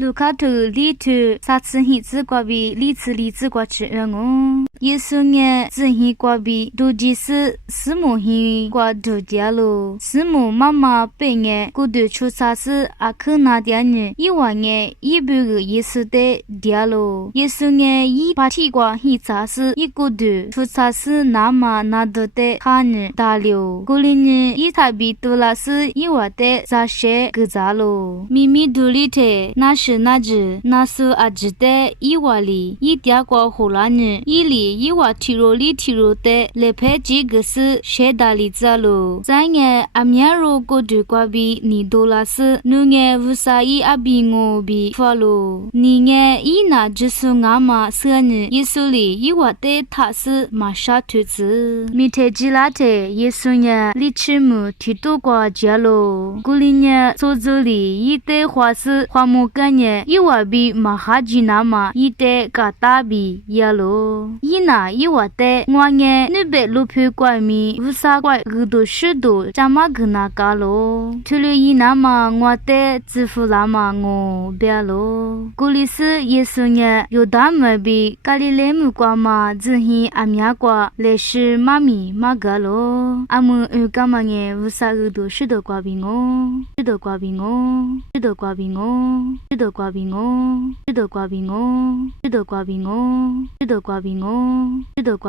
卢卡图里图萨次希子瓜比里次里子瓜吃人哦。耶稣年子希瓜比都吉斯斯母希瓜都家咯。斯母妈妈被年古都出萨斯阿克那点呢，伊话年伊不个耶稣的家咯。耶稣年伊把提瓜希萨斯伊古都出萨斯那嘛那都的哈呢大了。古里呢伊塔比多拉斯伊话的扎些个扎咯。咪咪独立的那是那只那是阿只的伊话里伊家瓜胡拉呢伊里。伊话提罗里提罗的来拍几个是谁打里子咯？在眼阿米罗过度瓜比你多拉斯，努眼乌萨伊阿比我比发咯。你眼伊那就是俺妈说呢，耶稣里伊话的他是马沙兔子，米特吉拉特耶稣呢里吃木提多瓜家咯。古里呢做做里伊的话是花木干呢，伊话比马哈吉那嘛伊的嘎达比呀咯。那伊话的我眼你别路皮怪咪乌萨怪耳朵湿度怎么个那个咯？除了伊那嘛我的支付那嘛我别咯。古里斯耶稣呢有大么比咖喱雷木瓜嘛只hin阿米瓜来是妈咪嘛个咯。阿姆干嘛呢乌萨耳朵湿度瓜比我，湿度瓜比我，湿度瓜比我，湿度瓜比我，湿度瓜比我，湿度瓜比我，湿度瓜比我。是的。